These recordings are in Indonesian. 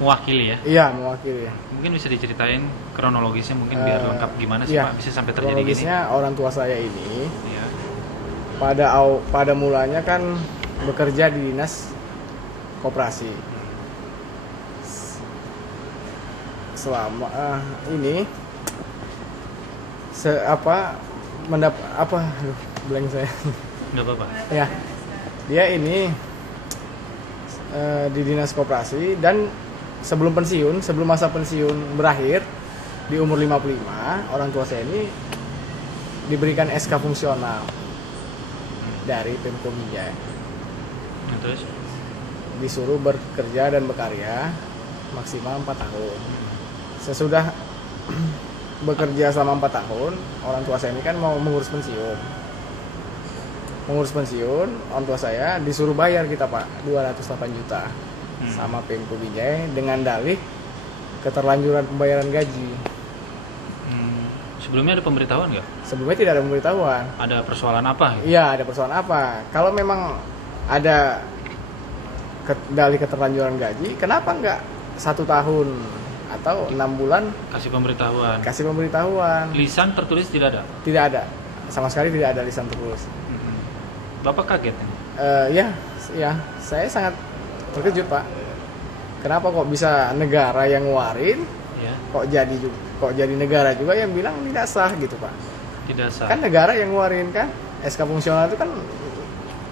Mewakili ya. Iya, mewakili. Mungkin bisa diceritain kronologisnya mungkin biar lengkap gimana sih iya. Pak bisa sampai terjadi gini? Kronologisnya orang tua saya ini Iya. pada mulanya kan bekerja di dinas koperasi. Selama ini blank saya. Nggak apa-apa. Ya, dia ini di dinas koperasi dan sebelum masa pensiun berakhir di umur 55, orang tua saya ini diberikan SK fungsional dari Pemko Binjai. Nah, terus Disuruh bekerja dan berkarya maksimal 4 tahun. Sesudah bekerja selama 4 tahun, orang tua saya ini kan mau mengurus pensiun. Orang tua saya disuruh bayar kita Pak 208 juta sama Pemko Binjai dengan dalih keterlanjuran pembayaran gaji. Sebelumnya ada pemberitahuan nggak? Sebelumnya tidak ada pemberitahuan. Ada persoalan apa? Iya, ada persoalan apa? Kalau memang ada dalih keterlanjuran gaji, kenapa nggak 1 tahun atau 6 bulan Kasih pemberitahuan? Lisan tertulis tidak ada? Tidak ada, sama sekali tidak ada lisan tertulis. Bapak kaget? Ya, saya sangat terkejut Pak. Kenapa kok bisa negara yang ngeluarin, Ya. kok jadi negara juga yang bilang tidak sah gitu Pak? Tidak sah. Kan negara yang ngeluarin kan, SK fungsional itu kan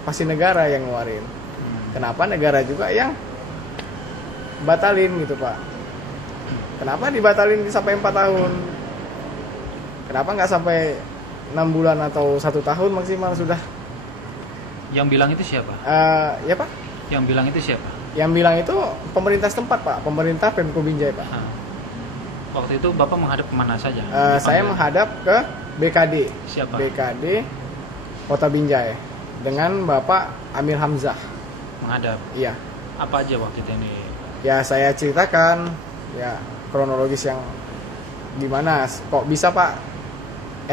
pasti negara yang ngeluarin. Kenapa negara juga yang batalin gitu Pak? Kenapa dibatalin sampai 4 tahun? Kenapa nggak sampai 6 bulan atau 1 tahun maksimal sudah? Yang bilang itu siapa? Ya Pak? Yang bilang itu siapa? Yang bilang itu pemerintah setempat Pak, pemerintah Pemko Binjai Pak. Waktu itu Bapak menghadap kemana saja? Saya menghadap ke BKD. Siapa? BKD Kota Binjai dengan Bapak Amir Hamzah. Menghadap. Iya. Apa aja waktu itu ini? Ya saya ceritakan ya kronologis yang gimana kok bisa Pak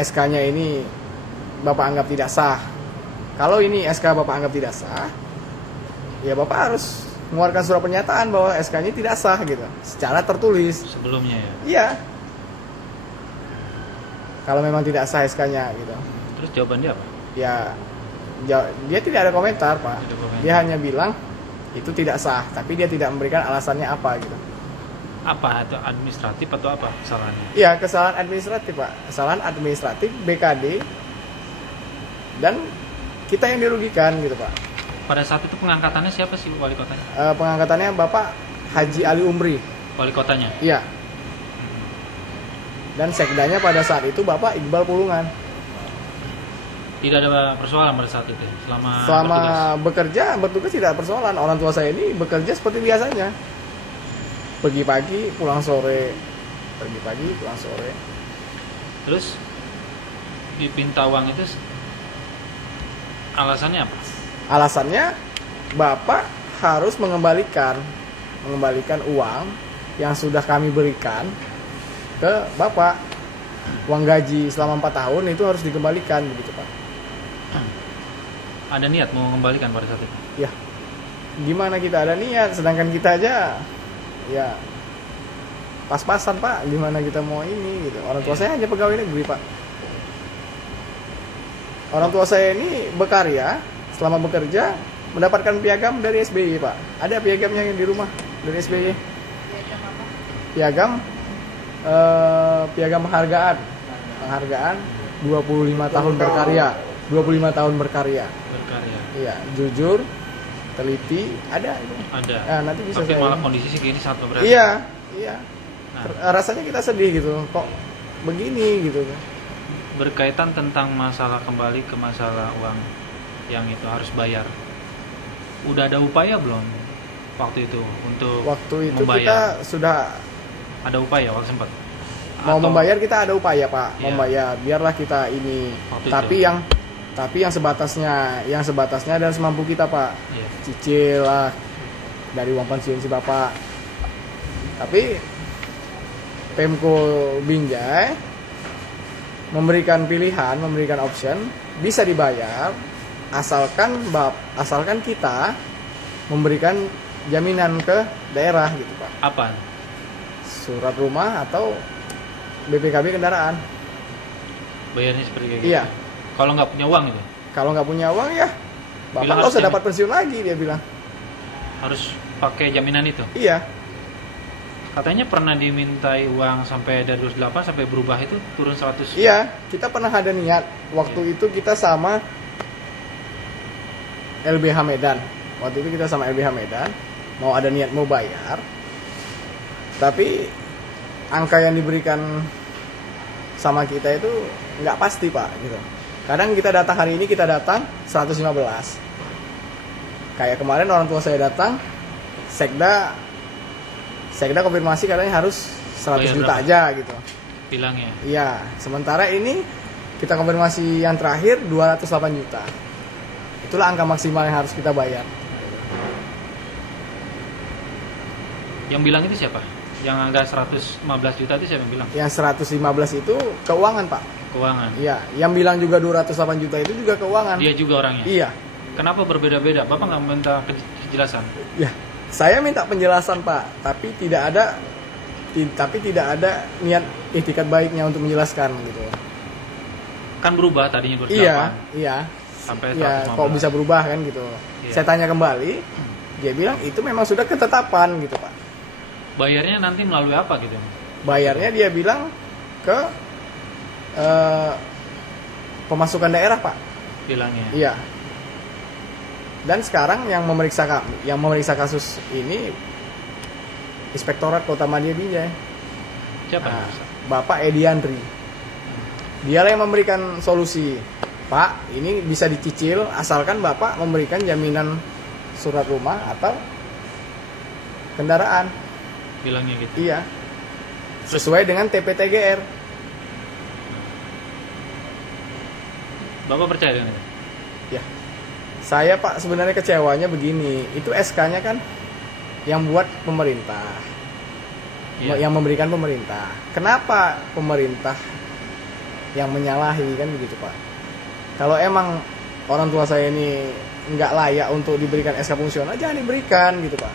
SK-nya ini Bapak anggap tidak sah. Kalau ini SK Bapak anggap tidak sah, ya Bapak harus mengeluarkan surat pernyataan bahwa SK-nya tidak sah gitu, secara tertulis. Sebelumnya ya? Iya. Kalau memang tidak sah SK-nya gitu. Terus jawabannya apa? Ya dia tidak ada komentar Pak. Tidak komentar. Dia hanya bilang itu tidak sah, tapi dia tidak memberikan alasannya apa gitu. Apa? Itu administratif atau apa kesalahannya? Iya, kesalahan administratif Pak. Kesalahan administratif BKD dan kita yang dirugikan gitu Pak. Pada saat itu pengangkatannya siapa sih wali kotanya? Pengangkatannya Bapak Haji Ali Umri. Wali kotanya? Iya. Dan sekdanya pada saat itu Bapak Iqbal Pulungan. Tidak ada persoalan pada saat itu Selama bertugas tidak ada persoalan. Orang tua saya ini bekerja seperti biasanya. Pergi pagi, pulang sore. Pergi pagi, pulang sore. Terus dipinta uang itu alasannya apa? Alasannya Bapak harus mengembalikan uang yang sudah kami berikan ke Bapak. Uang gaji selama 4 tahun itu harus dikembalikan begitu Pak. Ada niat mau mengembalikan pada saat itu? Ya, gimana kita ada niat, sedangkan kita aja ya pas-pasan Pak, gimana kita mau ini gitu. Orang tua saya hanya pegawai negeri Pak. Orang tua saya ini berkarya, selama bekerja mendapatkan piagam dari SBY Pak. Ada piagamnya yang di rumah dari SBY. Piagam penghargaan 25 tahun berkarya. 25 tahun berkarya. Iya, jujur, teliti, ada itu. Ada. Nah, nanti bisa tapi saya. malah kondisi sih gini sangat berat. Iya. Nah, Rasanya kita sedih gitu. Kok begini gitu. berkaitan tentang masalah kembali ke masalah uang yang itu harus bayar. Udah ada upaya belum waktu itu untuk Waktu itu membayar? kita sudah Ada upaya waktu sempat. mau Atau- membayar, kita ada upaya Pak. Iya. Membayar, biarlah kita ini. Waktu Tapi yang sebatasnya adalah semampu kita Pak. Iya. Cicil lah dari uang pensiun si Bapak. Tapi Pemko Binjai memberikan pilihan, memberikan option, bisa dibayar asalkan kita memberikan jaminan ke daerah gitu Pak. Apa? Surat rumah atau BPKB kendaraan. Bayarnya seperti kayak gitu? Iya. Kalau nggak punya uang itu? Kalau nggak punya uang ya Bapak Bilang nggak usah harus dapat pensiun lagi, dia bilang. Harus pakai jaminan itu? Iya. Katanya pernah dimintai uang sampai dari 28 sampai berubah itu turun 100. Iya, kita pernah ada niat. Waktu itu kita sama LBH Medan. Waktu itu kita sama LBH Medan mau ada niat mau bayar. Tapi angka yang diberikan sama kita itu nggak pasti Pak gitu. Kadang kita datang hari ini kita datang 115. Kayak kemarin orang tua saya datang, Sekda konfirmasi katanya harus 100 Bayar juta berapa? aja gitu. Bilangnya. Iya, sementara ini kita konfirmasi yang terakhir 208 juta. Itulah angka maksimal yang harus kita bayar. Yang bilang itu siapa? Yang angka 115 juta itu siapa yang bilang? Yang 115 itu keuangan Pak. Keuangan. Iya, yang bilang juga 208 juta itu juga keuangan. Dia juga orangnya. Iya. Kenapa berbeda-beda? Bapak nggak minta kejelasan? Ya, saya minta penjelasan Pak, tapi tidak ada niat itikat baiknya untuk menjelaskan gitu. Kan berubah tadinya 28 Iya. sampai Ya, 115. kok bisa berubah kan gitu. Iya. Saya tanya kembali, dia bilang itu memang sudah ketetapan gitu Pak. Bayarnya nanti melalui apa gitu? Bayarnya dia bilang ke pemasukan daerah Pak. Bilangnya. Iya. Dan sekarang yang memeriksa kasus ini Inspektorat Kota Madia Binjai. Siapa? Nah, Bapak Edi Andri. Dialah yang memberikan solusi. Pak, ini bisa dicicil asalkan Bapak memberikan jaminan surat rumah atau kendaraan. Bilangnya gitu. Iya. Sesuai dengan TPTGR. Bapak percaya dengan itu? Ya. Saya Pak sebenarnya kecewanya begini. Itu SK-nya kan yang buat pemerintah. Iya. Yang memberikan pemerintah. Kenapa pemerintah yang menyalahi kan begitu Pak? Kalau emang orang tua saya ini nggak layak untuk diberikan SK fungsional, jangan diberikan gitu Pak.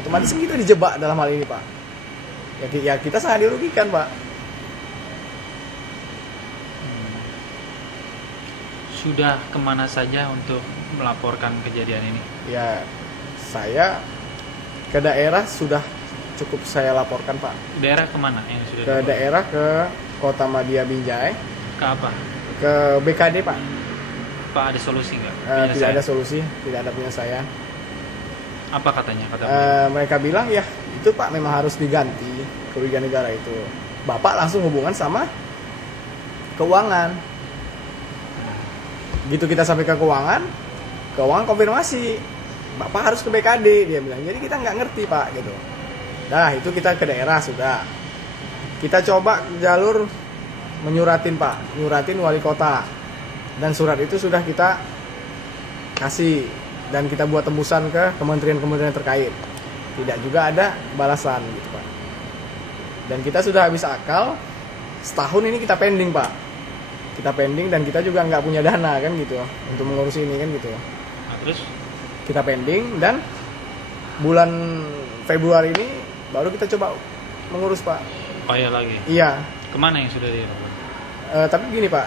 Otomatis kita dijebak dalam hal ini Pak. Ya kita sangat dirugikan Pak. Sudah kemana saja untuk melaporkan kejadian ini? Ya saya ke daerah sudah cukup saya laporkan Pak. Daerah kemana yang sudah Ke dilaporkan? daerah ke Kota Madia Binjai, Ke apa? ke BKD Pak. Pak ada solusi nggak? Tidak ada solusi, tidak ada penyelesaian. Apa katanya? Kata beliau? Mereka bilang ya itu Pak memang harus diganti kerugian negara itu. Bapak langsung hubungan sama keuangan. Gitu kita sampai ke keuangan konfirmasi Bapak harus ke BKD, dia bilang. Jadi kita nggak ngerti Pak gitu. Nah itu kita ke daerah sudah. Kita coba jalur menyuratin Pak, nyuratin wali kota. Dan surat itu sudah kita kasih dan kita buat tembusan ke kementerian-kementerian terkait. Tidak juga ada balasan gitu Pak. Dan kita sudah habis akal, setahun ini kita pending Pak. Kita pending dan kita juga nggak punya dana kan gitu untuk mengurus ini kan gitu. Nah, terus Kita pending dan bulan Februari ini baru kita coba mengurus Pak. upaya lagi. Iya. Kemana yang sudah dilakukan? Tapi gini Pak,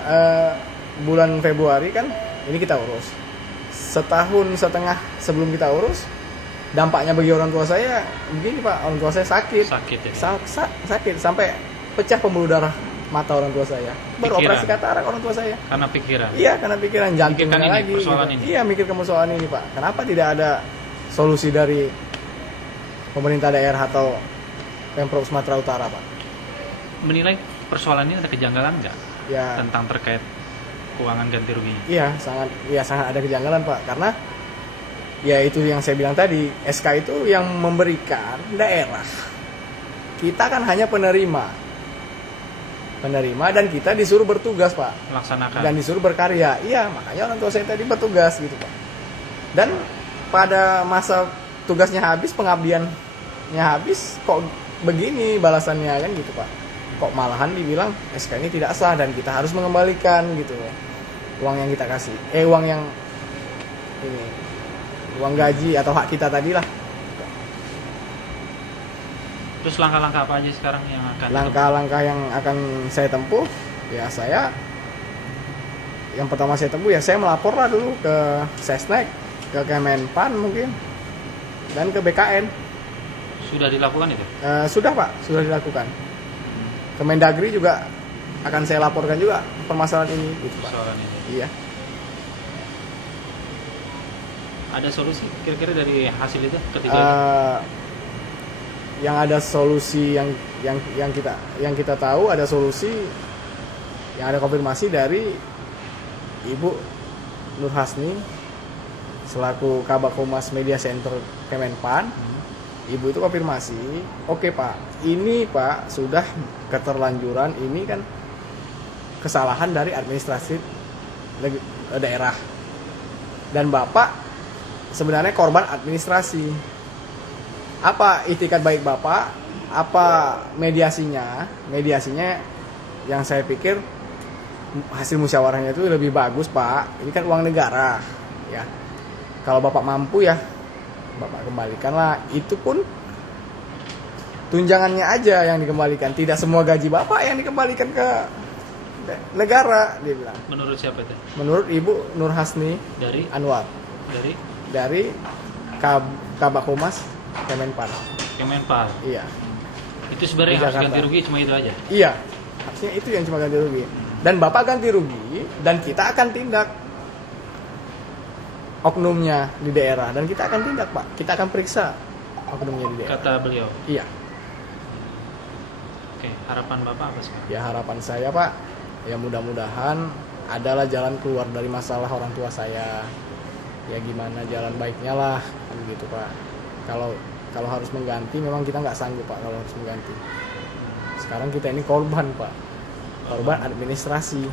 bulan Februari kan ini kita urus. Setahun setengah sebelum kita urus, dampaknya bagi orang tua saya begini Pak, orang tua saya sakit. Sakit ya? Sakit sampai pecah pembuluh darah mata orang tua saya. Baru Pikiran. operasi katarak orang tua saya. Karena pikiran. Iya, karena pikiran jantungnya Mikirkan ini, lagi. persoalan ini. Iya, mikirkan persoalan ini Pak. Kenapa tidak ada solusi dari pemerintah daerah atau Pemprov Sumatera Utara Pak? Menilai persoalan ini ada kejanggalan nggak Ya, tentang terkait keuangan ganti ruginya? iya sangat ada kejanggalan Pak. Karena ya itu yang saya bilang tadi, SK itu yang memberikan daerah. Kita kan hanya penerima dan kita disuruh bertugas Pak. Melaksanakan. Dan disuruh berkarya. Iya, makanya orang tua saya tadi bertugas gitu Pak. Dan pada masa tugasnya habis, pengabdiannya habis, kok begini balasannya kan gitu Pak. Kok malahan dibilang SK ini tidak sah dan kita harus mengembalikan gitu uang yang kita kasih. Uang yang ini, uang gaji atau hak kita tadi lah. Terus langkah-langkah apa aja sekarang yang akan Langkah-langkah yang akan saya tempuh, ya saya yang pertama saya tempuh ya saya melapor lah dulu ke Sesnek, ke Kemenpan mungkin, dan ke BKN. sudah dilakukan itu? Sudah Pak, sudah dilakukan. Ke Mendagri juga akan saya laporkan juga permasalahan ini, gitu Pak. Soalan ini. Iya. Ada solusi kira-kira dari hasil itu ketiga itu? Yang ada solusi yang kita tahu ada solusi yang ada konfirmasi dari Ibu Nur Hasni selaku Kabak Humas Media Center Kemenpan. Ibu itu konfirmasi, oke Pak, ini Pak sudah keterlanjuran, ini kan kesalahan dari administrasi daerah dan Bapak sebenarnya korban administrasi. Apa itikat baik Bapak? Apa mediasinya? Mediasinya yang saya pikir hasil musyawarahnya itu lebih bagus Pak. Ini kan uang negara, ya. Kalau Bapak mampu ya, Bapak kembalikanlah. Itu pun tunjangannya aja yang dikembalikan. Tidak semua gaji Bapak yang dikembalikan ke negara, dia bilang. Menurut siapa itu? Menurut Ibu Nur Hasni Dari Anwar dari Kabak Humas Kemenpan. Kemenpar. Iya. Itu sebenarnya Di yang harus Jakarta. ganti rugi cuma itu aja. Iya. Harusnya itu yang cuma ganti rugi. Dan Bapak ganti rugi dan kita akan tindak oknumnya di daerah dan kita akan tindak Pak. Kita akan periksa oknumnya di daerah. Kata beliau. Iya. Oke, harapan Bapak apa sekarang? Ya harapan saya Pak, ya mudah-mudahan adalah jalan keluar dari masalah orang tua saya. Ya gimana jalan baiknya lah, kan gitu Pak. Kalau harus mengganti memang kita nggak sanggup Pak kalau harus mengganti. Sekarang kita ini korban Pak, korban administrasi.